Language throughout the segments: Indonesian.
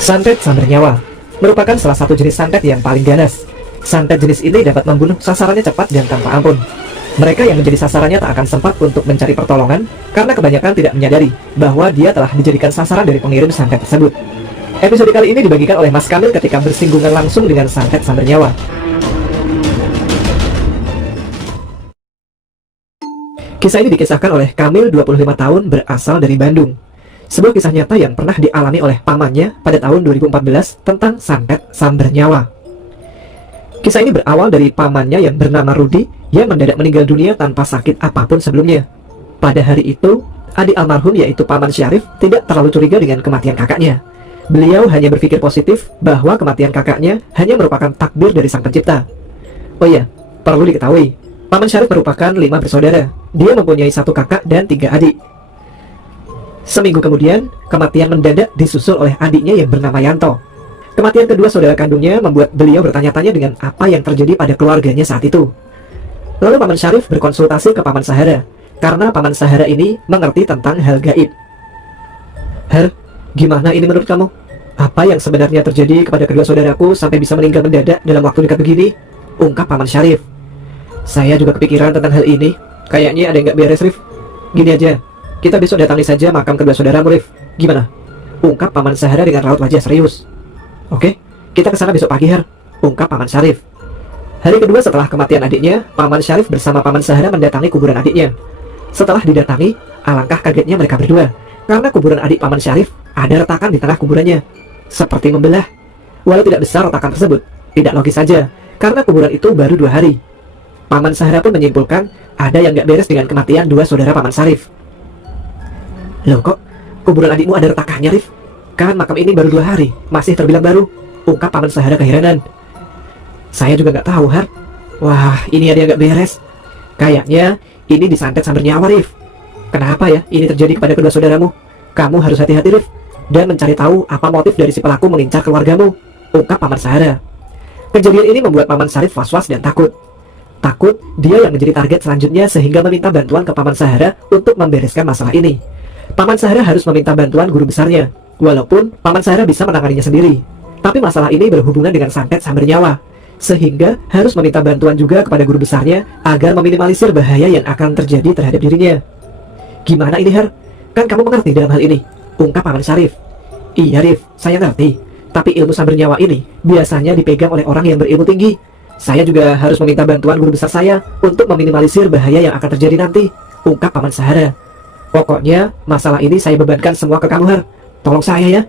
Santet sumber nyawa merupakan salah satu jenis santet yang paling ganas. Santet jenis ini dapat membunuh sasarannya cepat dan tanpa ampun. Mereka yang menjadi sasarannya tak akan sempat untuk mencari pertolongan karena kebanyakan tidak menyadari bahwa dia telah dijadikan sasaran dari pengirim santet tersebut. Episode kali ini dibagikan oleh Mas Kamil ketika bersinggungan langsung dengan santet sumber nyawa. Kisah ini dikisahkan oleh Kamil, 25 tahun, berasal dari Bandung. Sebuah kisah nyata yang pernah dialami oleh pamannya pada tahun 2014 tentang santet sumber nyawa. Kisah ini berawal dari pamannya yang bernama Rudi yang mendadak meninggal dunia tanpa sakit apapun sebelumnya. Pada hari itu, adik almarhum yaitu Paman Syarif tidak terlalu curiga dengan kematian kakaknya. Beliau hanya berpikir positif bahwa kematian kakaknya hanya merupakan takdir dari Sang Pencipta. Oh iya, perlu diketahui, Paman Syarif merupakan 5 bersaudara. Dia mempunyai 1 kakak dan 3 adik. Seminggu kemudian, kematian mendadak disusul oleh adiknya yang bernama Yanto. Kematian kedua saudara kandungnya membuat beliau bertanya-tanya dengan apa yang terjadi pada keluarganya saat itu. Lalu Paman Syarif berkonsultasi ke Paman Sahara, karena Paman Sahara ini mengerti tentang hal gaib. Har, gimana ini menurut kamu? Apa yang sebenarnya terjadi kepada kedua saudaraku sampai bisa meninggal mendadak dalam waktu dekat begini? Ungkap Paman Syarif. Saya juga kepikiran tentang hal ini. Kayaknya ada yang gak beres, Rif. Gini aja, kita besok datangi saja makam kedua saudaramu, Rif. Gimana? Ungkap Paman Sahara dengan raut wajah serius. Oke, kita kesana besok pagi, Har. Ungkap Paman Syarif. Hari kedua setelah kematian adiknya, Paman Syarif bersama Paman Sahara mendatangi kuburan adiknya. Setelah didatangi, alangkah kagetnya mereka berdua, karena kuburan adik Paman Syarif ada retakan di tengah kuburannya, seperti membelah. Walau tidak besar retakan tersebut, tidak logis saja, karena kuburan itu baru 2 hari. Paman Sahara pun menyimpulkan ada yang gak beres dengan kematian 2 saudara Paman Syarif. Loh kok, kuburan adikmu ada retakannya, Rif? Kan makam ini baru 2 hari, masih terbilang baru. Ungkap Paman Sahara keheranan. Saya juga gak tahu, Har. Wah, ini ada yang gak beres. Kayaknya ini disantet sumber nyawa, Rif. Kenapa ya ini terjadi kepada kedua saudaramu? Kamu harus hati-hati, Rif, dan mencari tahu apa motif dari si pelaku mengincar keluargamu. Ungkap Paman Sahara. Kejadian ini membuat Paman Syarif was-was dan takut. Takut dia yang menjadi target selanjutnya sehingga meminta bantuan ke Paman Sahara untuk membereskan masalah ini. Paman Sahara harus meminta bantuan guru besarnya, walaupun Paman Sahara bisa menanganinya sendiri. Tapi masalah ini berhubungan dengan santet sumber nyawa, sehingga harus meminta bantuan juga kepada guru besarnya agar meminimalisir bahaya yang akan terjadi terhadap dirinya. Gimana ini, Har? Kan kamu mengerti dalam hal ini, ungkap Paman Syarif. Iya, Rif, saya ngerti. Tapi ilmu sumber nyawa ini biasanya dipegang oleh orang yang berilmu tinggi. Saya juga harus meminta bantuan guru besar saya untuk meminimalisir bahaya yang akan terjadi nanti, ungkap Paman Sahara. Pokoknya masalah ini saya bebankan semua ke kamu, Har. Tolong saya ya.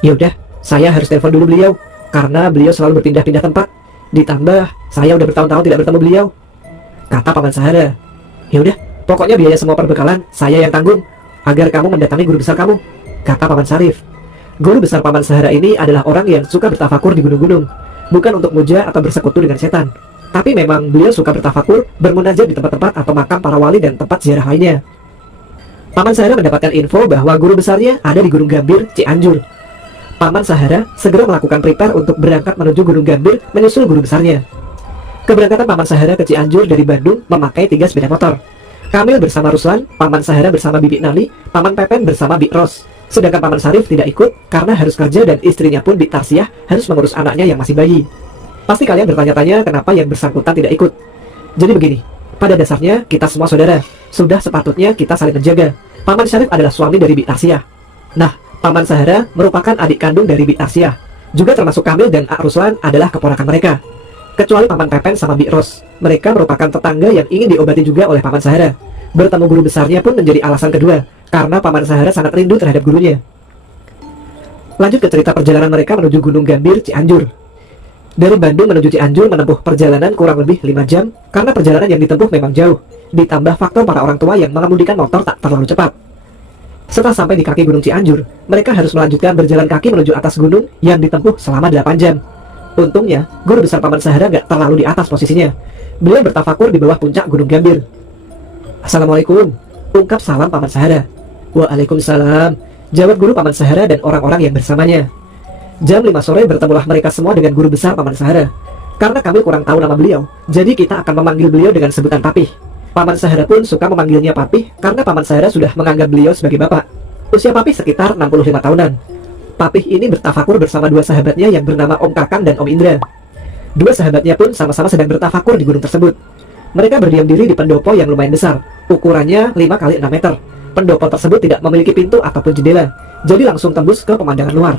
Yaudah, saya harus telepon dulu beliau, karena beliau selalu berpindah-pindah tempat. Ditambah, saya udah bertahun-tahun tidak bertemu beliau, kata Paman Sahara. Yaudah, pokoknya biaya semua perbekalan saya yang tanggung, agar kamu mendatangi guru besar kamu, kata Paman Syarif. Guru besar Paman Sahara ini adalah orang yang suka bertafakur di gunung-gunung. Bukan untuk muja atau bersekutu dengan setan, tapi memang beliau suka bertafakur, bermunajat di tempat-tempat atau makam para wali dan tempat ziarah lainnya. Paman Sahara mendapatkan info bahwa guru besarnya ada di Gunung Gambir, Cianjur. Paman Sahara segera melakukan prepare untuk berangkat menuju Gunung Gambir menyusul guru besarnya. Keberangkatan Paman Sahara ke Cianjur dari Bandung memakai 3 sepeda motor. Kamil bersama Ruslan, Paman Sahara bersama Bibi Nali, Paman Pepen bersama Bi Ros. Sedangkan Paman Syarif tidak ikut karena harus kerja dan istrinya pun Bi Tarsiah harus mengurus anaknya yang masih bayi. Pasti kalian bertanya-tanya kenapa yang bersangkutan tidak ikut. Jadi begini, pada dasarnya kita semua saudara, sudah sepatutnya kita saling menjaga. Paman Syarif adalah suami dari Bi Tarsiah. Nah, Paman Sahara merupakan adik kandung dari Bi Tarsiah. Juga termasuk Kamil dan Ak Ruslan adalah keponakan mereka. Kecuali Paman Pepen sama Bi Ros, mereka merupakan tetangga yang ingin diobati juga oleh Paman Sahara. Bertemu guru besarnya pun menjadi alasan kedua, karena Paman Sahara sangat rindu terhadap gurunya. Lanjut ke cerita perjalanan mereka menuju Gunung Gambir, Cianjur. Dari Bandung menuju Cianjur menempuh perjalanan kurang lebih 5 jam, karena perjalanan yang ditempuh memang jauh, ditambah faktor para orang tua yang mengemudikan motor tak terlalu cepat. Setelah sampai di kaki Gunung Cianjur, mereka harus melanjutkan berjalan kaki menuju atas gunung yang ditempuh selama 8 jam. Untungnya, guru besar Paman Sahara gak terlalu di atas posisinya. Beliau bertafakur di bawah puncak Gunung Gambir. Assalamualaikum, ungkap salam Paman Sahara. Waalaikumsalam, jawab guru Paman Sahara dan orang-orang yang bersamanya. Jam 5 sore bertemulah mereka semua dengan guru besar Paman Sahara. Karena kami kurang tahu nama beliau, jadi kita akan memanggil beliau dengan sebutan Papih. Paman Sahara pun suka memanggilnya Papih karena Paman Sahara sudah menganggap beliau sebagai bapak. Usia Papih sekitar 65 tahunan. Papih ini bertafakur bersama dua sahabatnya yang bernama Om Kakang dan Om Indra. Dua sahabatnya pun sama-sama sedang bertafakur di gunung tersebut. Mereka berdiam diri di pendopo yang lumayan besar, ukurannya 5 kali 6 meter. Pendopo tersebut tidak memiliki pintu ataupun jendela, jadi langsung tembus ke pemandangan luar.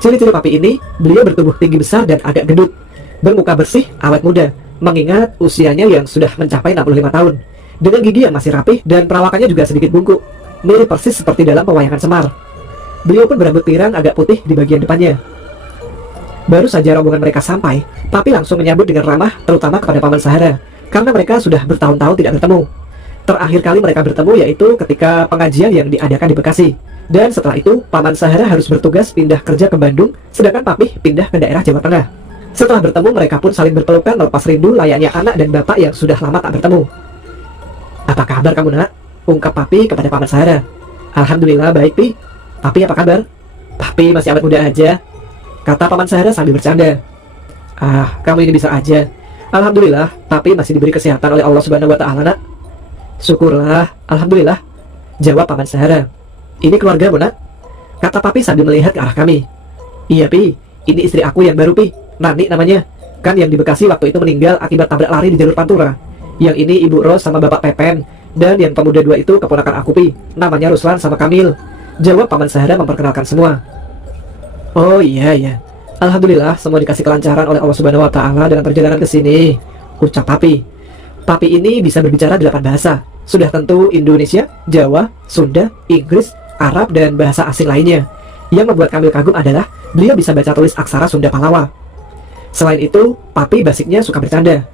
Ciri-ciri Papih ini, beliau bertubuh tinggi besar dan agak gendut, bermuka bersih, awet muda, mengingat usianya yang sudah mencapai 65 tahun, dengan gigi yang masih rapih dan perawakannya juga sedikit bungkuk, mirip persis seperti dalam pewayangan Semar. Beliau pun berambut pirang agak putih di bagian depannya. Baru saja rombongan mereka sampai, Papih langsung menyambut dengan ramah, terutama kepada Paman Sahara, karena mereka sudah bertahun-tahun tidak bertemu. Terakhir kali mereka bertemu yaitu ketika pengajian yang diadakan di Bekasi. Dan setelah itu, Paman Sahara harus bertugas pindah kerja ke Bandung, sedangkan Papih pindah ke daerah Jawa Tengah. Setelah bertemu, mereka pun saling berpelukan melepas rindu layaknya anak dan bapak yang sudah lama tak bertemu. "Apa kabar kamu, nak?" ungkap Papih kepada Paman Sahara. "Alhamdulillah baik, Pi. Papih apa kabar?" "Papih masih awet muda aja," kata Paman Sahara sambil bercanda. "Ah, kamu ini bisa aja. Alhamdulillah, Papih masih diberi kesehatan oleh Allah Subhanahu wa Ta'ala, nak." "Syukurlah, alhamdulillah," jawab Paman Sahara. "Ini keluargamu, nak?" kata Papih sambil melihat ke arah kami. "Iya, Pi. Ini istri aku yang baru, Pi. Nani namanya. Kan yang di Bekasi waktu itu meninggal akibat tabrak lari di jalur Pantura. Yang ini Ibu Ros sama Bapak Pepen. Dan yang pemuda dua itu keponakan aku, Pi. Namanya Ruslan sama Kamil," jawab Paman Sahara memperkenalkan semua. "Oh iya. Alhamdulillah semua dikasih kelancaran oleh Allah Subhanahu wa Ta'ala dalam perjalanan ke sini," ucap Papih. Papih ini bisa berbicara 8 bahasa. Sudah tentu Indonesia, Jawa, Sunda, Inggris, Arab, dan bahasa asing lainnya. Yang membuat kami kagum adalah beliau bisa baca tulis aksara Sunda Pallawa. Selain itu, Papih basicnya suka bercanda.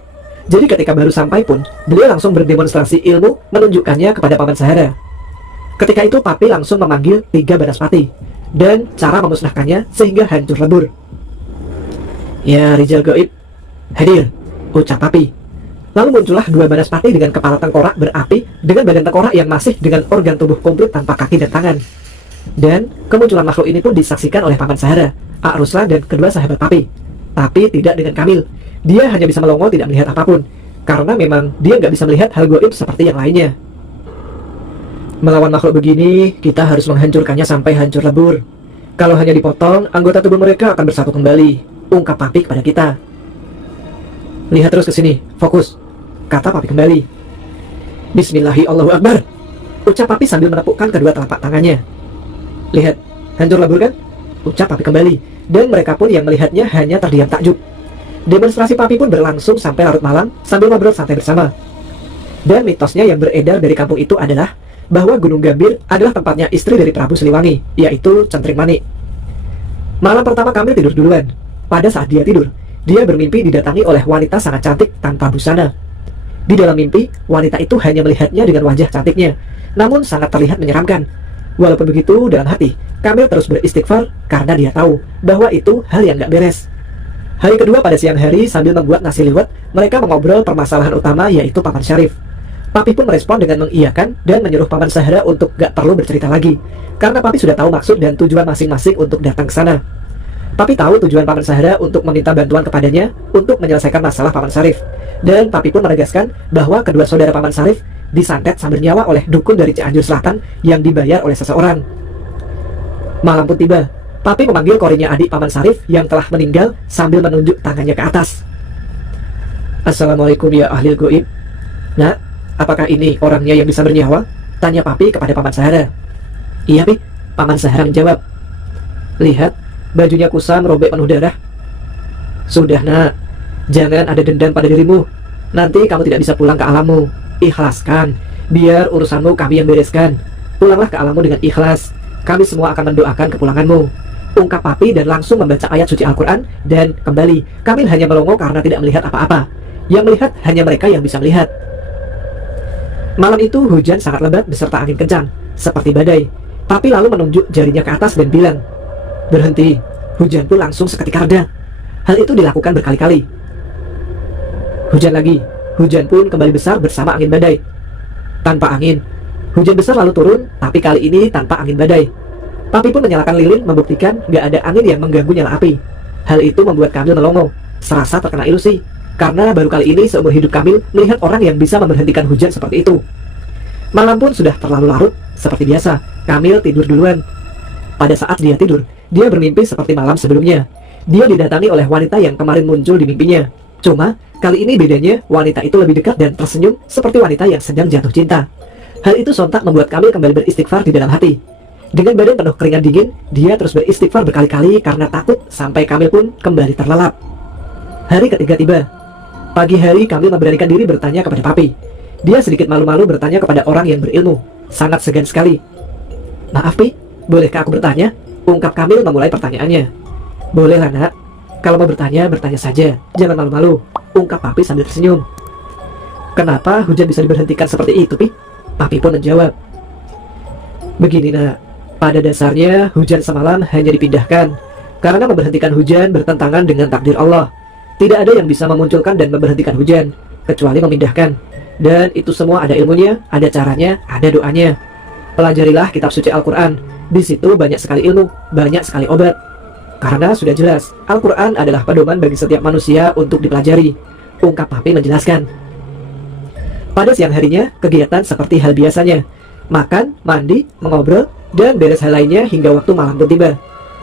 Jadi ketika baru sampai pun, beliau langsung berdemonstrasi ilmu menunjukkannya kepada Paman Sahara. Ketika itu Papih langsung memanggil 3 banaspati dan cara memusnahkannya sehingga hancur lebur. "Ya Rijal Gaib, hadir," ucap Papih. Lalu muncullah 2 banaspati dengan kepala tengkorak berapi dengan badan tengkorak yang masih dengan organ tubuh komplit tanpa kaki dan tangan. Dan kemunculan makhluk ini pun disaksikan oleh Paman Sahara, Ak Ruslan dan kedua sahabat Papih. Tapi tidak dengan Kamil. Dia hanya bisa melongo, tidak melihat apapun, karena memang dia nggak bisa melihat hal goib seperti yang lainnya. "Melawan makhluk begini, kita harus menghancurkannya sampai hancur lebur. Kalau hanya dipotong, anggota tubuh mereka akan bersatu kembali," ungkap Papih kepada kita. "Lihat terus ke sini, fokus," kata Papih kembali. "Bismillahi Allahu Akbar," ucap Papih sambil menepukkan kedua telapak tangannya. "Lihat, hancur lebur kan?" ucap Papih kembali. Dan mereka pun yang melihatnya hanya terdiam takjub. Demonstrasi Papih pun berlangsung sampai larut malam sambil ngobrol santai bersama. Dan mitosnya yang beredar dari kampung itu adalah bahwa Gunung Gambir adalah tempatnya istri dari Prabu Siliwangi, yaitu Centring Manik. Malam pertama kami tidur duluan. Pada saat dia tidur, dia bermimpi didatangi oleh wanita sangat cantik tanpa busana. Di dalam mimpi, wanita itu hanya melihatnya dengan wajah cantiknya, namun sangat terlihat menyeramkan. Walaupun begitu, dalam hati, Kamil terus beristighfar karena dia tahu bahwa itu hal yang gak beres. Hari kedua pada siang hari sambil membuat nasi liwet, mereka mengobrol permasalahan utama yaitu Paman Syarif. Papih pun merespon dengan mengiyakan dan menyuruh Paman Sahara untuk gak perlu bercerita lagi, karena Papih sudah tahu maksud dan tujuan masing-masing untuk datang ke sana. Papih tahu tujuan Paman Sahara untuk meminta bantuan kepadanya untuk menyelesaikan masalah Paman Syarif. Dan Papih pun menegaskan bahwa kedua saudara Paman Syarif disantet sambil nyawa oleh dukun dari Cianjur Selatan yang dibayar oleh seseorang. Malam pun tiba. Papih memanggil korinya adik Paman Syarif yang telah meninggal sambil menunjuk tangannya ke atas. "Assalamualaikum ya ahli goib. Nah, apakah ini orangnya yang bisa bernyawa?" tanya Papih kepada Paman Sahara. "Iya, Pi," Paman Sahara menjawab. "Lihat, bajunya kusam robek penuh darah." "Sudah, nak. Jangan ada dendam pada dirimu. Nanti kamu tidak bisa pulang ke alammu. Ikhlaskan. Biar urusanmu kami yang bereskan. Pulanglah ke alammu dengan ikhlas. Kami semua akan mendoakan kepulanganmu," ungkap Papih dan langsung membaca ayat suci Al-Quran. Dan kembali, Kamil hanya melongo karena tidak melihat apa-apa. Yang melihat hanya mereka yang bisa melihat. Malam itu hujan sangat lebat beserta angin kencang, seperti badai. Papih lalu menunjuk jarinya ke atas dan bilang, "Berhenti." Hujan pun langsung seketika reda. Hal itu dilakukan berkali-kali. Hujan lagi. Hujan pun kembali besar bersama angin badai. Tanpa angin, hujan besar lalu turun, tapi kali ini tanpa angin badai. Papih pun menyalakan lilin membuktikan gak ada angin yang mengganggu nyala api. Hal itu membuat Kamil melongo, serasa terkena ilusi, karena baru kali ini seumur hidup Kamil melihat orang yang bisa memberhentikan hujan seperti itu. Malam pun sudah terlalu larut. Seperti biasa, Kamil tidur duluan. Pada saat dia tidur, dia bermimpi seperti malam sebelumnya. Dia didatangi oleh wanita yang kemarin muncul di mimpinya. Cuma, kali ini bedanya wanita itu lebih dekat dan tersenyum seperti wanita yang sedang jatuh cinta. Hal itu sontak membuat Kamil kembali beristighfar di dalam hati. Dengan badan penuh keringat dingin, dia terus beristighfar berkali-kali karena takut sampai Kamil pun kembali terlelap. Hari ketiga tiba. Pagi hari Kamil memberanikan diri bertanya kepada papi. Dia sedikit malu-malu bertanya kepada orang yang berilmu. Sangat segan sekali. "Maaf Pi, bolehkah aku bertanya?" Ungkap Kamil memulai pertanyaannya. "Bolehlah nak, kalau mau bertanya, bertanya saja, jangan malu-malu," ungkap papi sambil tersenyum. "Kenapa hujan bisa diberhentikan seperti itu Pi?" Papi pun menjawab. "Begini nak, pada dasarnya hujan semalam hanya dipindahkan karena memberhentikan hujan bertentangan dengan takdir Allah. Tidak ada yang bisa memunculkan dan memberhentikan hujan kecuali memindahkan. Dan itu semua ada ilmunya, ada caranya, ada doanya. Pelajarilah kitab suci Al-Quran. Di situ banyak sekali ilmu, banyak sekali obat. Karena sudah jelas, Al-Quran adalah pedoman bagi setiap manusia untuk dipelajari," ungkap papi menjelaskan. Pada siang harinya, kegiatan seperti hal biasanya. Makan, mandi, mengobrol, dan beres hal lainnya hingga waktu malam pun tiba.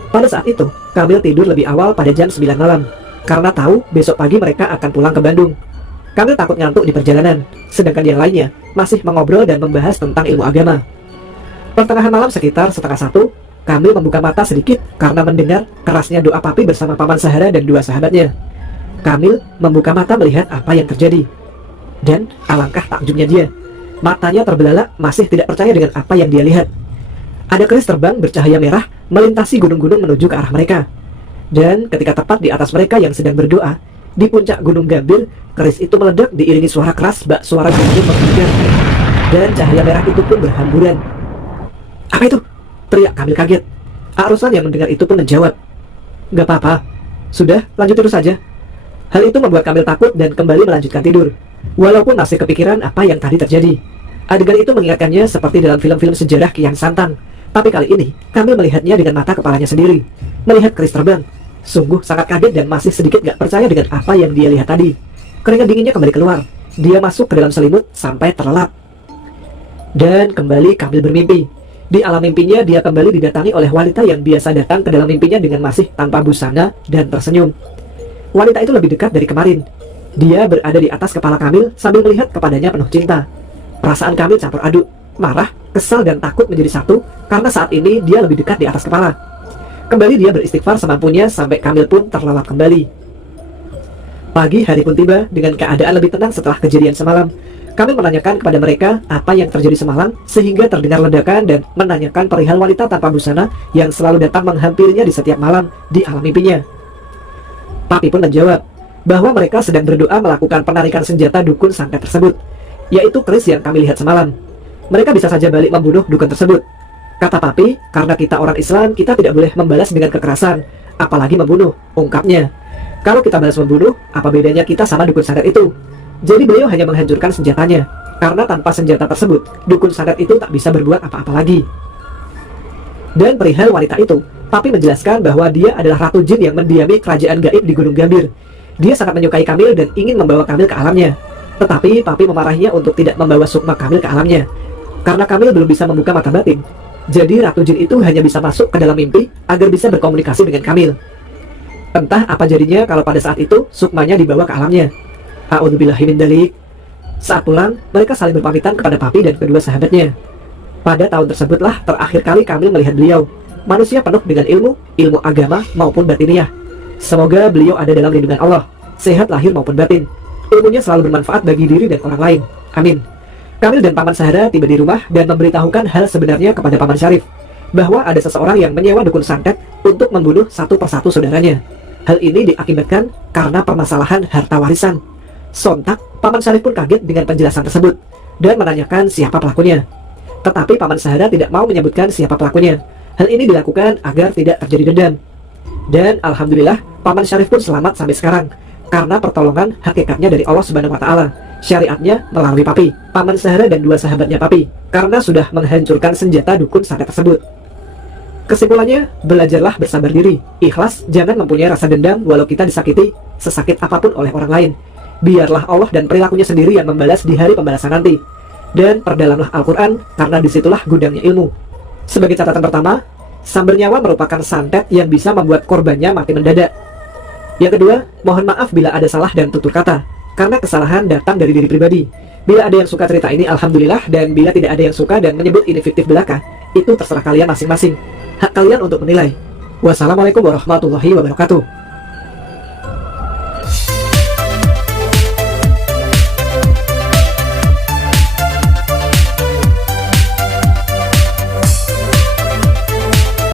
Pada saat itu, Kamil tidur lebih awal pada jam 9 malam. Karena tahu besok pagi mereka akan pulang ke Bandung. Kamil takut ngantuk di perjalanan, sedangkan yang lainnya masih mengobrol dan membahas tentang ilmu agama. Pertengahan malam sekitar 12:30, Kamil membuka mata sedikit karena mendengar kerasnya doa papi bersama Paman Sahara dan dua sahabatnya. Kamil membuka mata melihat apa yang terjadi. Dan alangkah takjubnya dia. Matanya terbelalak, masih tidak percaya dengan apa yang dia lihat. Ada keris terbang bercahaya merah melintasi gunung-gunung menuju ke arah mereka. Dan ketika tepat di atas mereka yang sedang berdoa, di puncak Gunung Gambir, keris itu meledak diiringi suara keras bak suara gunung menggelegar. Dan cahaya merah itu pun berhamburan. "Apa itu?" teriak Kamil kaget. Ruslan yang mendengar itu pun menjawab, "Gak apa-apa, sudah lanjut terus saja." Hal itu membuat Kamil takut dan kembali melanjutkan tidur, walaupun masih kepikiran apa yang tadi terjadi. Adegan itu mengingatkannya seperti dalam film-film sejarah Kian Santang. Tapi kali ini, Kamil melihatnya dengan mata kepalanya sendiri. Melihat keris terbang, sungguh sangat kaget dan masih sedikit gak percaya dengan apa yang dia lihat tadi. Keringat dinginnya kembali keluar. Dia masuk ke dalam selimut sampai terlelap. Dan kembali Kamil bermimpi. Di alam mimpinya, dia kembali didatangi oleh wanita yang biasa datang ke dalam mimpinya dengan masih tanpa busana dan tersenyum. Wanita itu lebih dekat dari kemarin. Dia berada di atas kepala Kamil sambil melihat kepadanya penuh cinta. Perasaan Kamil campur aduk, marah, kesal dan takut menjadi satu karena saat ini dia lebih dekat di atas kepala. Kembali dia beristighfar semampunya sampai Kamil pun terlelap kembali. Pagi hari pun tiba dengan keadaan lebih tenang setelah kejadian semalam. Kamil menanyakan kepada mereka apa yang terjadi semalam sehingga terdengar ledakan dan menanyakan perihal wanita tanpa busana yang selalu datang menghampirinya di setiap malam di alam mimpinya. Papi pun menjawab bahwa mereka sedang berdoa melakukan penarikan senjata dukun santet tersebut, yaitu keris yang kami lihat semalam. Mereka bisa saja balik membunuh dukun tersebut. Kata papi, karena kita orang Islam, kita tidak boleh membalas dengan kekerasan, apalagi membunuh, ungkapnya. Kalau kita balas membunuh, apa bedanya kita sama dukun santet itu? Jadi beliau hanya menghancurkan senjatanya, karena tanpa senjata tersebut, dukun santet itu tak bisa berbuat apa-apa lagi. Dan perihal wanita itu, papi menjelaskan bahwa dia adalah ratu jin yang mendiami kerajaan gaib di Gunung Gambir. Dia sangat menyukai Kamil dan ingin membawa Kamil ke alamnya. Tetapi papi memarahinya untuk tidak membawa Sukma Kamil ke alamnya, karena Kamil belum bisa membuka mata batin. Jadi ratu jin itu hanya bisa masuk ke dalam mimpi agar bisa berkomunikasi dengan Kamil. Entah apa jadinya kalau pada saat itu Sukmanya dibawa ke alamnya. A'udzubillahi min dzalik. Saat pulang, mereka saling berpamitan kepada papi dan kedua sahabatnya. Pada tahun tersebutlah terakhir kali Kamil melihat beliau, manusia penuh dengan ilmu agama maupun batiniah. Semoga beliau ada dalam lindungan Allah, sehat lahir maupun batin. Ilmunya selalu bermanfaat bagi diri dan orang lain. Amin. Kamil dan Paman Sahara tiba di rumah dan memberitahukan hal sebenarnya kepada Paman Syarif, bahwa ada seseorang yang menyewa dukun santet untuk membunuh satu persatu saudaranya. Hal ini diakibatkan karena permasalahan harta warisan. Sontak, Paman Syarif pun kaget dengan penjelasan tersebut dan menanyakan siapa pelakunya. Tetapi Paman Sahara tidak mau menyebutkan siapa pelakunya. Hal ini dilakukan agar tidak terjadi dendam. Dan alhamdulillah, Paman Syarif pun selamat sampai sekarang karena pertolongan hakikatnya dari Allah Subhanahu wa taala. Syariatnya melalui papi, Paman Sahara dan dua sahabatnya papi, karena sudah menghancurkan senjata dukun santet tersebut. Kesimpulannya, belajarlah bersabar diri, ikhlas, jangan mempunyai rasa dendam walau kita disakiti sesakit apapun oleh orang lain. Biarlah Allah dan perilakunya sendiri yang membalas di hari pembalasan nanti. Dan perdalamlah Al-Quran, karena disitulah gudangnya ilmu. Sebagai catatan pertama, Sambar nyawa merupakan santet yang bisa membuat korbannya mati mendadak. Yang kedua, mohon maaf bila ada salah dan tutur kata, karena kesalahan datang dari diri pribadi. Bila ada yang suka cerita ini, alhamdulillah, dan bila tidak ada yang suka dan menyebut ini fiktif belaka, itu terserah kalian masing-masing. Hak kalian untuk menilai. Wassalamualaikum warahmatullahi wabarakatuh.